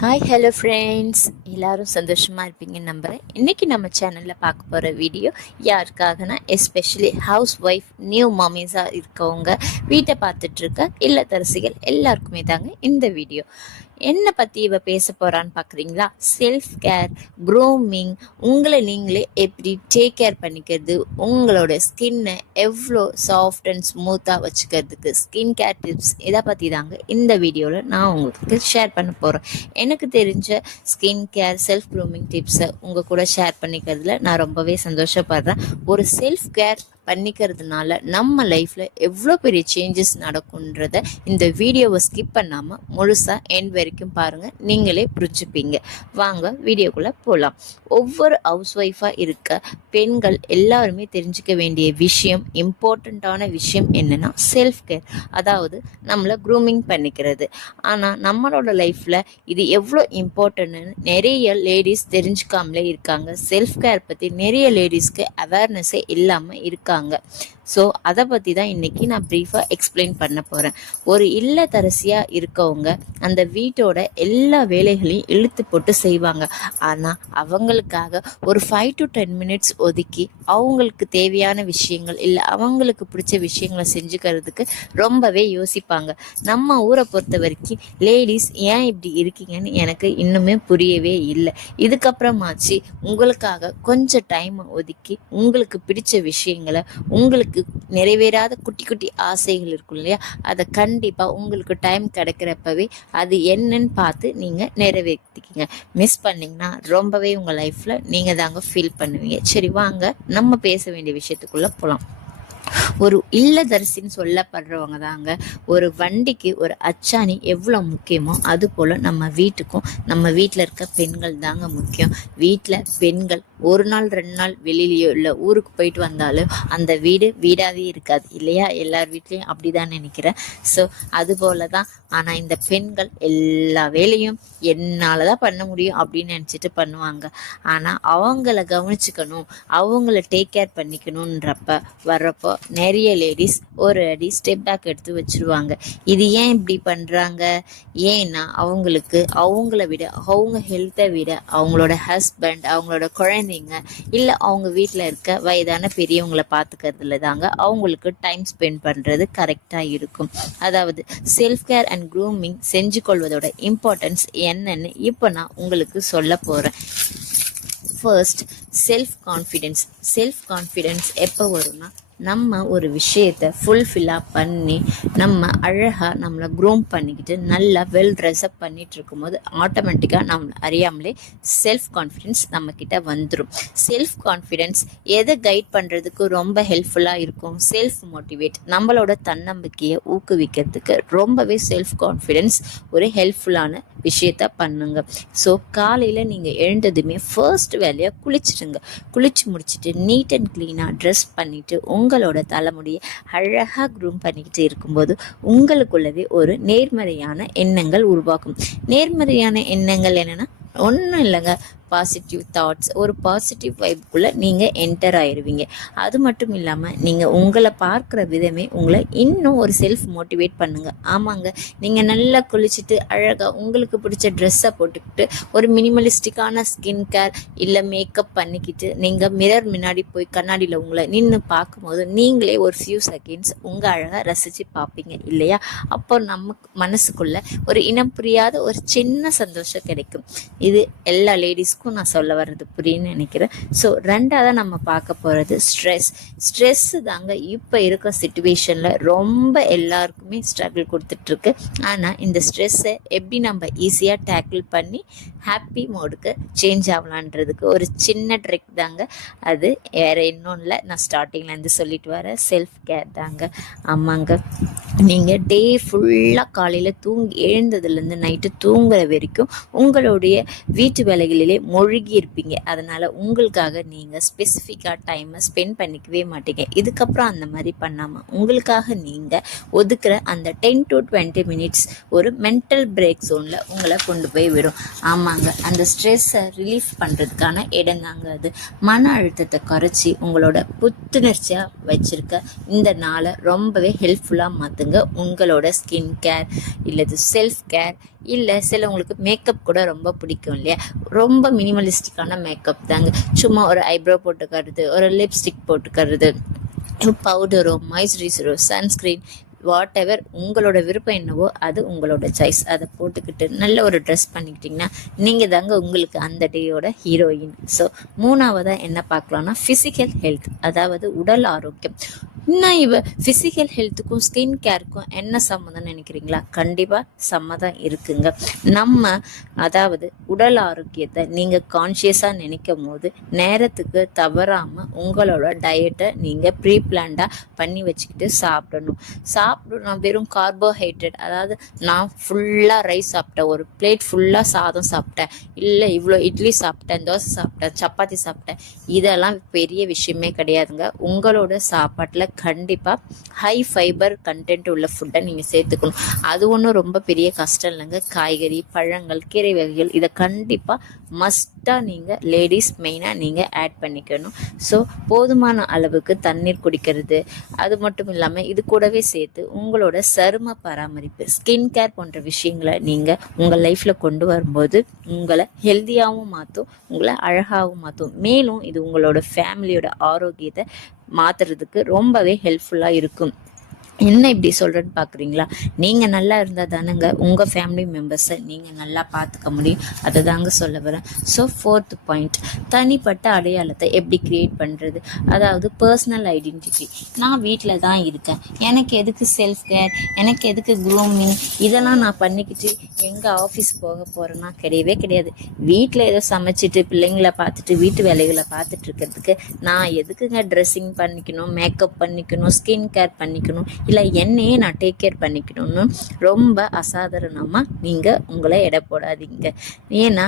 Hi hello friends, எல்லோரும் சந்தோஷமாக இருப்பீங்கன்னு நம்புகிறேன். இன்றைக்கி நம்ம சேனலில் பார்க்க போகிற வீடியோ யாருக்காகனா எஸ்பெஷலி ஹவுஸ் ஒய்ஃப், நியூ மாமிஸாக இருக்கவங்க, வீட்டை பார்த்துட்ருக்க இல்லத்தரசிகள் எல்லாருக்குமே தாங்க இந்த வீடியோ. என்னை பற்றி இவ பேச போகிறான்னு பார்க்குறீங்களா? செல்ஃப் கேர், க்ரூமிங், உங்களை நீங்களே எப்படி டேக் கேர் பண்ணிக்கிறது, உங்களோட ஸ்கின்னை எவ்வளோ சாஃப்ட் அண்ட் ஸ்மூத்தாக வச்சுக்கிறதுக்கு ஸ்கின் கேர் டிப்ஸ், இதை பற்றி தாங்க இந்த வீடியோவில் நான் உங்களுக்கு ஷேர் பண்ண போகிறேன். எனக்கு தெரிஞ்ச ஸ்கின் கேர், செல்ஃப் க்ரூமிங் டிப்ஸை உங்கள் கூட ஷேர் பண்ணிக்கிறதுல நான் ரொம்பவே சந்தோஷப்படுறேன். ஒரு செல்ஃப் கேர் பண்ணிக்கிறதுனால நம்ம லைஃப்பில் எவ்வளோ பெரிய சேஞ்சஸ் நடக்குன்றத இந்த வீடியோவை ஸ்கிப் பண்ணாமல் முழுசாக எண்ட் வரைக்கும் பாருங்கள், நீங்களே புரிஞ்சுப்பீங்க. வாங்க வீடியோக்குள்ளே போகலாம். ஒவ்வொரு ஹவுஸ் ஒய்ஃபாக இருக்க பெண்கள் எல்லாருமே தெரிஞ்சுக்க வேண்டிய விஷயம், இம்பார்ட்டண்ட்டான விஷயம் என்னென்னா செல்ஃப் கேர், அதாவது நம்மளை க்ரூமிங் பண்ணிக்கிறது. ஆனால் நம்மளோட லைஃப்பில் இது எவ்வளோ இம்பார்ட்டன்ட்னு நிறைய லேடிஸ் தெரிஞ்சுக்காமலே இருக்காங்க. செல்ஃப் கேர் பற்றி நிறைய லேடிஸ்க்கு அவேர்னஸே இல்லாமல் இருக்காங்க. ஸோ அதை பற்றி தான் இன்றைக்கி நான் ப்ரீஃபாக எக்ஸ்பிளைன் பண்ண போகிறேன். ஒரு இல்லத்தரசியாக இருக்கவங்க அந்த வீட்டோட எல்லா வேலைகளையும் இழுத்து போட்டு செய்வாங்க. ஆனால் அவங்களுக்காக ஒரு 5 to 10 minutes ஒதுக்கி அவங்களுக்கு தேவையான விஷயங்கள் இல்லை அவங்களுக்கு பிடிச்ச விஷயங்களை செஞ்சுக்கிறதுக்கு ரொம்பவே யோசிப்பாங்க. நம்ம ஊரை பொறுத்த வரைக்கும் லேடிஸ் ஏன் இப்படி இருக்கீங்கன்னு எனக்கு இன்னுமே புரியவே இல்லை. இதுக்கப்புறமாச்சு உங்களுக்காக கொஞ்சம் டைம் ஒதுக்கி உங்களுக்கு பிடிச்ச விஷயங்களை, உங்களுக்கு நிறைவேறாத குட்டி குட்டி ஆசைகள் இருக்கும் இல்லையா, அதை கண்டிப்பாக உங்களுக்கு டைம் கிடைக்கிறப்பவே அது என்னன்னு பார்த்து நீங்கள் நிறைவேற்றிக்கிங்க. மிஸ் பண்ணிங்கன்னா ரொம்பவே உங்கள் லைஃப்பில் நீங்கள் தாங்க ஃபீல் பண்ணுவீங்க. சரி வாங்க நம்ம பேச வேண்டிய விஷயத்துக்குள்ளே போகலாம். ஒரு இல்லதரிசின்னு சொல்லப்படுறவங்க தாங்க ஒரு வண்டிக்கு ஒரு அச்சாணி எவ்வளோ முக்கியமோ அது போல் நம்ம வீட்டுக்கும் நம்ம வீட்டில் இருக்க பெண்கள் தாங்க முக்கியம். வீட்டில் பெண்கள் ஒரு நாள் 2 நாள் வெளியிலையோ இல்லை ஊருக்கு போயிட்டு வந்தாலும் அந்த வீடு வீடாகவே இருக்காது இல்லையா? எல்லார் வீட்லேயும் அப்படி தான் நினைக்கிறேன். ஸோ அது போல தான். ஆனால் இந்த பெண்கள் எல்லா வேலையும் என்னால் தான் பண்ண முடியும் அப்படின்னு நினச்சிட்டு பண்ணுவாங்க. ஆனால் அவங்கள கவனிச்சுக்கணும், அவங்கள டேக் கேர் பண்ணிக்கணுன்றப்ப வர்றப்போ நிறைய லேடிஸ் ஒரு அடி ஸ்டெப் பேக் எடுத்து வச்சுருவாங்க. இது ஏன் இப்படி பண்ணுறாங்க? ஏன்னா அவங்களுக்கு அவங்கள விட, அவங்க ஹெல்த்தை விட அவங்களோட ஹஸ்பண்ட், அவங்களோட குழந்தைங்க இல்லை அவங்க வீட்டில் இருக்க வயதான பெரியவங்களை பார்த்துக்கிறதுல தாங்க அவங்களுக்கு டைம் ஸ்பெண்ட் பண்ணுறது கரெக்டாக இருக்கும். அதாவது செல்ஃப் கேர் அண்ட் க்ரூமிங் செஞ்சு கொள்வதோட இம்பார்ட்டன்ஸ் என்னன்னு இப்போ நான் உங்களுக்கு சொல்ல போகிறேன். ஃபர்ஸ்ட், செல்ஃப் கான்ஃபிடென்ஸ் எப்போ வரும்னா, நம்ம ஒரு விஷயத்தை ஃபுல்ஃபில்லாக பண்ணி நம்ம அழகாக நம்மளை க்ரூம் பண்ணிக்கிட்டு நல்லா வெல் ட்ரெஸ்அப் பண்ணிகிட்டு இருக்கும்போது ஆட்டோமேட்டிக்காக நம்மளை அறியாமலே செல்ஃப் கான்ஃபிடென்ஸ் நம்மக்கிட்ட வந்துடும். செல்ஃப் கான்ஃபிடென்ஸ் எதை கைட் பண்ணுறதுக்கு ரொம்ப ஹெல்ப்ஃபுல்லாக இருக்கும்? செல்ஃப் மோட்டிவேட், நம்மளோட தன்னம்பிக்கையை ஊக்குவிக்கிறதுக்கு ரொம்பவே செல்ஃப் கான்ஃபிடென்ஸ் ஒரு ஹெல்ப்ஃபுல்லான விஷயத்த பண்ணுங்க. ஸோ காலையில் நீங்கள் எழுந்ததுமே ஃபர்ஸ்ட் வேலையாக குளிச்சுடுங்க. குளிச்சு முடிச்சுட்டு நீட் அண்ட் க்ளீனாக ட்ரெஸ் பண்ணிவிட்டு உங்களோட தலைமுடியை அழகாக க்ரூம் பண்ணிக்கிட்டு இருக்கும்போது உங்களுக்குள்ளவே ஒரு நேர்மறையான எண்ணங்கள் உருவாக்கும். நேர்மறையான எண்ணங்கள் என்னென்னா ஒன்றும் இல்லைங்க, பாசிட்டிவ் தாட்ஸ், ஒரு பாசிட்டிவ் வைப்புக்குள்ளே நீங்கள் என்டர் ஆயிடுவீங்க. அது மட்டும் இல்லாமல் நீங்கள் உங்களை பார்க்குற விதமே உங்களை இன்னும் ஒரு செல்ஃப் மோட்டிவேட் பண்ணுங்க. ஆமாங்க, நீங்கள் நல்லா குளிச்சுட்டு அழகாக உங்களுக்கு பிடிச்ச ட்ரெஸ்ஸை போட்டுக்கிட்டு ஒரு மினிமலிஸ்டிக்கான ஸ்கின் கேர் இல்லை மேக்கப் பண்ணிக்கிட்டு நீங்கள் மிரர் முன்னாடி போய் கண்ணாடியில் உங்களை நின்று பார்க்கும்போது நீங்களே ஒரு ஃபியூ செகண்ட்ஸ் உங்கள் அழகாக ரசித்து பார்ப்பீங்க இல்லையா? அப்போ நமக்கு மனசுக்குள்ளே ஒரு இனம் புரியாத ஒரு சின்ன சந்தோஷம் கிடைக்கும். இது எல்லா லேடிஸ்க்கும் நான் சொல்ல வர்றது புரியுன்னு நினைக்கிறேன். ஸோ ரெண்டாவது நம்ம பார்க்க போகிறது ஸ்ட்ரெஸ்ஸு தாங்க இப்போ இருக்க சிச்சுவேஷனில் ரொம்ப எல்லாருக்குமே ஸ்ட்ரகிள் கொடுத்துட்ருக்கு. ஆனால் இந்த ஸ்ட்ரெஸ்ஸை எப்படி நம்ம ஈஸியாக டேக்கிள் பண்ணி ஹாப்பி மோடுக்கு சேஞ்ச் ஆகலான்றதுக்கு ஒரு சின்ன ட்ரிக் தாங்க. அது வேறு இன்னும் இல்லை, நான் ஸ்டார்டிங்லேருந்து சொல்லிட்டு வரேன், செல்ஃப் கேர் தாங்க. ஆமாங்க, நீங்கள் டே ஃபுல்லாக காலையில் எழுந்ததுலேருந்து நைட்டு தூங்குற வரைக்கும் உங்களுடைய வீட்டு வேலைகளிலே மூழ்கி இருப்பீங்க. அதனால் உங்களுக்காக நீங்கள் ஸ்பெசிஃபிக்காக டைமை ஸ்பெண்ட் பண்ணிக்கவே மாட்டீங்க. இதுக்கப்புறம் அந்த மாதிரி பண்ணாமல் உங்களுக்காக நீங்கள் ஒதுக்குற அந்த 10 to 20 மினிட்ஸ் ஒரு மென்டல் பிரேக் ஜோனில் உங்களை கொண்டு போய் விடும். ஆமாங்க, அந்த ஸ்ட்ரெஸ்ஸை ரிலீஃப் பண்ணுறதுக்கான இடம் தாங்க அது. மன அழுத்தத்தை குறைச்சி உங்களோட புத்துணர்ச்சியாக வச்சுருக்க இந்த நாளை ரொம்பவே ஹெல்ப்ஃபுல்லாக மாற்றுங்க. உங்களோட ஸ்கின் கேர் இல்லது செல்ஃப் கேர் இல்லை சிலவங்களுக்கு மேக்கப் கூட ரொம்ப பிடிக்கும் இல்லையா, ரொம்ப மினிமலிஸ்டிக்கான மேக்கப் தாங்க. சும்மா ஒரு ஐப்ரோ போட்டுக்கிறது, ஒரு லிப்ஸ்டிக் போட்டுக்கிறது, பவுடரோ மாய்ஸ்சரைசரோ சன்ஸ்க்ரீன் வாட் எவர் உங்களோட விருப்பம் என்னவோ அது உங்களோட சாய்ஸ். அதை போட்டுக்கிட்டு நல்ல ஒரு ட்ரெஸ் பண்ணிக்கிட்டிங்கன்னா நீங்கள் தாங்க உங்களுக்கு அந்த டேயோட ஹீரோயின். ஸோ மூணாவதாக என்ன பார்க்கலாம்னா ஃபிசிக்கல் ஹெல்த், அதாவது உடல் ஆரோக்கியம். இன்னும் ஃபிசிக்கல் ஹெல்த்துக்கும் ஸ்கின் கேருக்கும் என்ன சம்மந்தம் நினைக்கிறீங்களா? கண்டிப்பாக சம்மதம் இருக்குங்க. அதாவது உடல் ஆரோக்கியத்தை நீங்கள் கான்ஷியஸாக நினைக்கும் போது நேரத்துக்கு தவறாமல் உங்களோட டயட்டை நீங்கள் ப்ரீ பிளான்டாக பண்ணி வச்சுக்கிட்டு சாப்பிடணும். நான் வெறும் கார்போஹைட்ரேட், அதாவது நான் ஃபுல்லாக ரைஸ் சாப்பிட்டேன், ஒரு பிளேட் ஃபுல்லாக சாதம் சாப்பிட்டேன், இல்லை இவ்வளோ இட்லி சாப்பிட்டேன், தோசை சாப்பிட்டேன், சப்பாத்தி சாப்பிட்டேன், இதெல்லாம் பெரிய விஷயமே கிடையாதுங்க. உங்களோட சாப்பாட்டில் கண்டிப்பாக ஹை ஃபைபர் கண்டென்ட் உள்ள ஃபுட்டை நீங்கள் சேர்த்துக்கணும். அது ஒன்றும் ரொம்ப பெரிய கஷ்டம் இல்லைங்க. காய்கறி, பழங்கள், கீரை வகைகள் இதை கண்டிப்பாக மஸ்ட்டாக நீங்கள் லேடிஸ் மெயினாக நீங்கள் ஆட் பண்ணிக்கணும். ஸோ போதுமான அளவுக்கு தண்ணீர் குடிக்கிறது, அது மட்டும் இல்லாமல் இது கூடவே சேர்த்து உங்களோட சரும பராமரிப்பு, ஸ்கின் கேர் போன்ற விஷயங்களை நீங்கள் உங்கள் லைஃப்பில் கொண்டு வரும்போது உங்களை ஹெல்த்தியாகவும் மாற்றும், உங்களை அழகாகவும் மாற்றும். மேலும் இது உங்களோட ஃபேமிலியோட ஆரோக்கியத்தை மாற்றுறதுக்கு ரொம்பவே ஹெல்ப்ஃபுல்லாக இருக்கும். என்ன இப்படி சொல்கிறேன்னு பார்க்குறீங்களா? நீங்கள் நல்லா இருந்தால் தானேங்க உங்கள் ஃபேமிலி மெம்பர்ஸை நீங்கள் நல்லா பார்த்துக்க முடியும். அதை தாங்க சொல்ல வரேன். ஸோ 4th பாயிண்ட், தனிப்பட்ட அடையாளத்தை எப்படி க்ரியேட் பண்ணுறது, அதாவது பர்சனல் ஐடென்டிட்டி. நான் வீட்டில் தான் இருக்கேன், எனக்கு எதுக்கு செல்ஃப் கேர், எனக்கு எதுக்கு க்ரூமிங், இதெல்லாம் நான் பண்ணிக்கிட்டு எங்கே ஆஃபீஸ் போக போகிறேன்னா கிடையவே கிடையாது. வீட்டில் ஏதோ சமைச்சிட்டு பிள்ளைங்களை பார்த்துட்டு வீட்டு வேலைகளை பார்த்துட்டு இருக்கிறதுக்கு நான் எதுக்குங்க ட்ரெஸ்ஸிங் பண்ணிக்கணும், மேக்கப் பண்ணிக்கணும், ஸ்கின் கேர் பண்ணிக்கணும், இல்லை என்னையே நான் டேக் கேர் பண்ணிக்கணும்னு ரொம்ப அசாதாரணமாக நீங்கள் உங்களை எடை போடாதீங்க. ஏன்னா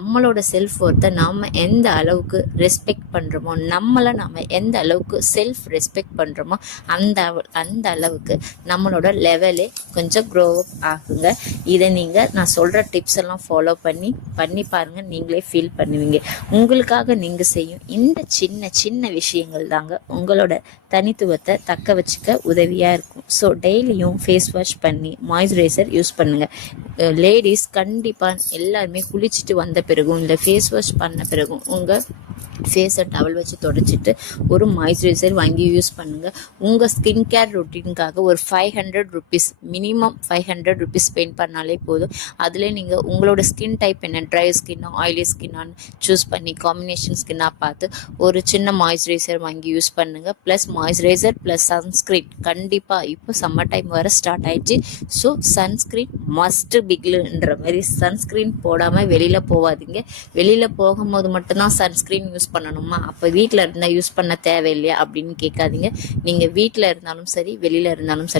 நம்மளோட செல்ஃப் ஒர்த்தை நாம் எந்த அளவுக்கு ரெஸ்பெக்ட் பண்ணுறோமோ, நாம் எந்த அளவுக்கு செல்ஃப் ரெஸ்பெக்ட் பண்ணுறோமோ அந்த அளவுக்கு நம்மளோட லெவலே கொஞ்சம் க்ரோ அப் ஆகுங்க. இதை நான் சொல்கிற டிப்ஸ் எல்லாம் ஃபாலோ பண்ணி பாருங்கள், நீங்களே ஃபீல் பண்ணுவீங்க. உங்களுக்காக நீங்கள் செய்யும் இந்த சின்ன சின்ன விஷயங்கள் தாங்க உங்களோட தனித்துவத்தை தக்க வச்சுக்க உதவியாக இருக்கும். ஸோ டெய்லியும் ஃபேஸ் வாஷ் பண்ணி மாய்ஸ்சரைசர் யூஸ் பண்ணுங்கள். லேடிஸ் கண்டிப்பாக எல்லாருமே குளிச்சுட்டு வந்த பிறகும் இல்லை ஃபேஸ் வாஷ் பண்ண பிறகும் உங்கள் ஃபேஸை டவல் வச்சு தொடச்சிட்டு ஒரு மாய்ஸ்சரைசர் வாங்கி யூஸ் பண்ணுங்கள். உங்கள் ஸ்கின் கேர் ரொட்டீனுக்காக ஒரு 500 rupees, மினிமம் 500 rupees ஸ்பெண்ட் பண்ணாலே போதும். அதில் நீங்கள் உங்களோட ஸ்கின் டைப் என்ன, ட்ரை ஸ்கின்னா ஆயிலி ஸ்கின்னான்னு சூஸ் பண்ணி காம்பினேஷன் ஸ்கின்னாக பார்த்து ஒரு சின்ன மாய்ஸ்சரைசர் வாங்கி யூஸ் பண்ணுங்கள். Plus moisturiser plus sunscreen. கண்டிப்பாக இப்போ சம்மர் டைம் வர ஸ்டார்ட் ஆயிடுச்சு. ஸோ சன்ஸ்க்ரீன் மஸ்ட் பிக்லுன்ற மாதிரி சன்ஸ்க்ரீன் போடாமல் வெளியில் போகாதீங்க. வெளியில் போகும்போது மட்டும்தான் சன்ஸ்க்ரீன் யூஸ் பண்ணணுமா, அப்போ வீட்டில் இருந்தால் யூஸ் பண்ண தேவையில்லையா அப்படின்னு கேட்காதீங்க. நீங்கள் வீட்டில் இருந்தாலும் சரி வெளியில் இருந்தாலும்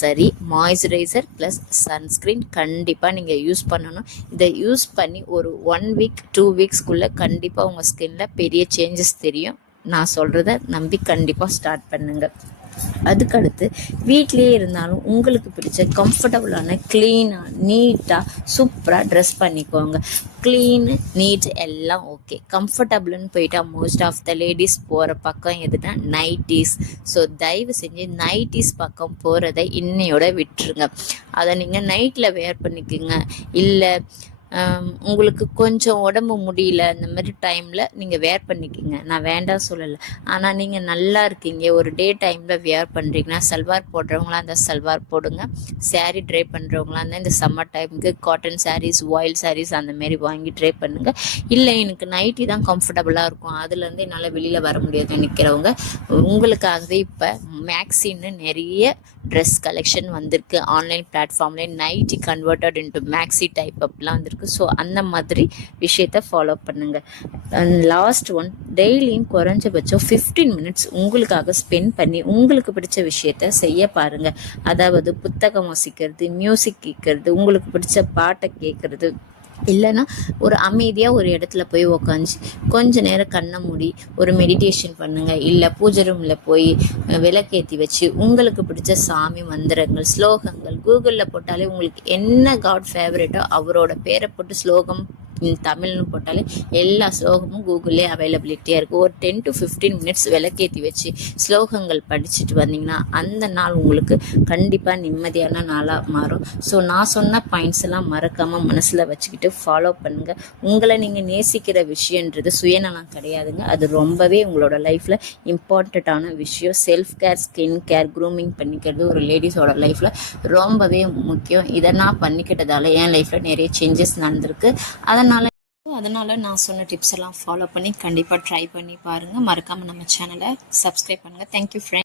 சரி மாய்ஸ்சரைசர் ப்ளஸ் சன்ஸ்க்ரீன் கண்டிப்பாக நீங்கள் யூஸ் பண்ணணும். இதை யூஸ் பண்ணி ஒரு 1 week 2 weeksக்குள்ளே கண்டிப்பாக உங்கள் ஸ்கின்ல பெரிய சேஞ்சஸ் தெரியும். நான் சொல்கிறத நம்பி கண்டிப்பாக ஸ்டார்ட் பண்ணுங்கள். அதுக்கடுத்து வீட்லேயே இருந்தாலும் உங்களுக்கு பிடிச்ச கம்ஃபர்டபுளான க்ளீனாக நீட்டாக சூப்பராக ட்ரெஸ் பண்ணிக்கோங்க. க்ளீனு நீட் எல்லாம் ஓகே, கம்ஃபர்டபுள்னு போயிட்டா மோஸ்ட் ஆஃப் த லேடிஸ் போகிற பக்கம் எதுனா நைட்டிஸ். ஸோ தயவு செஞ்சு நைட்டிஸ் பக்கம் போகிறத இன்னையோட விட்டுருங்க. அதை நீங்கள் நைட்டில் வேர் பண்ணிக்கோங்க. இல்லை உங்களுக்கு கொஞ்சம் உடம்பு முடியல அந்த மாதிரி டைமில் நீங்கள் வேர் பண்ணிக்கிங்க, நான் வேண்டாம் சொல்லலை. ஆனால் நீங்கள் நல்லா இருக்கீங்க, ஒரு டே டைமில் வேர் பண்ணுறீங்கன்னா சல்வார் போடுறவங்களா அந்த சல்வார் போடுங்க. சாரீ ட்ரை பண்ணுறவங்களா இருந்தால் இந்த சம்மர் டைமுக்கு காட்டன் சாரீஸ், ஒயில் சாரீஸ் அந்த மாதிரி வாங்கி ட்ரை பண்ணுங்கள். இல்லை எனக்கு நைட்டி தான் கம்ஃபர்டபுளாக இருக்கும், அதுலேருந்து என்னால் வெளியில் வர முடியாது நினைக்கிறவங்க உங்களுக்காகவே இப்போ மேக்ஸின்னு நிறைய ட்ரெஸ் கலெக்ஷன் வந்திருக்கு. ஆன்லைன் பிளாட்ஃபார்ம்லேயே nighty converted into maxi type அப்படிலாம் வந்திருக்கு. ஸோ அந்த மாதிரி விஷயத்தை ஃபாலோ பண்ணுங்கள். லாஸ்ட் ஒன், டெய்லியும் குறைஞ்சபட்சம் 15 minutes உங்களுக்காக ஸ்பெண்ட் பண்ணி உங்களுக்கு பிடிச்ச விஷயத்த செய்ய பாருங்கள். அதாவது புத்தகம் வாசிக்கிறது, மியூசிக் கேட்கறது, உங்களுக்கு பிடிச்ச பாட்டை கேட்குறது, இல்லைன்னா ஒரு அமைதியாக ஒரு இடத்துல போய் உக்காந்து கொஞ்ச நேரம் கண்ணை மூடி ஒரு மெடிடேஷன் பண்ணுங்கள். இல்லை பூஜை ரூமில் போய் விளக்கேற்றி வச்சு உங்களுக்கு பிடிச்ச சாமி மந்திரங்கள் ஸ்லோகங்கள் கூகுளில் போட்டாலே உங்களுக்கு என்ன காட் ஃபேவரேட்டோ அவரோட பேரை போட்டு ஸ்லோகம் தமிழ்னு போட்டாலே எல்லா ஸ்லோகமும் கூகுள்லே அவைலபிலிட்டியாக இருக்குது. ஒரு 10 to 15 மினிட்ஸ் விளக்கேற்றி வச்சு ஸ்லோகங்கள் படிச்சுட்டு வந்தீங்கன்னா அந்த நாள் உங்களுக்கு கண்டிப்பாக நிம்மதியான நாளாக மாறும். ஸோ நான் சொன்ன பாயிண்ட்ஸ் எல்லாம் மறக்காமல் மனசில் வச்சுக்கிட்டு ஃபாலோ பண்ணுங்கள். உங்களை நீங்கள் நேசிக்கிற விஷயன்றது சுயநலம் கிடையாதுங்க. அது ரொம்பவே உங்களோட லைஃப்பில் இம்பார்ட்டண்ட்டான விஷயம். Self care, skin care, grooming பண்ணிக்கிறது ஒரு லேடிஸோட லைஃப்பில் ரொம்பவே முக்கியம். இதை நான் பண்ணிக்கிட்டதால என் லைஃப்பில் நிறைய சேஞ்சஸ் நடந்திருக்கு. அதனால் நான் சொன்ன டிப்ஸ் எல்லாம் ஃபாலோ பண்ணி கண்டிப்பாக ட்ரை பண்ணி பாருங்கள். மறக்காமல் நம்ம சேனலை சப்ஸ்கிரைப் பண்ணுங்கள். Thank you friends.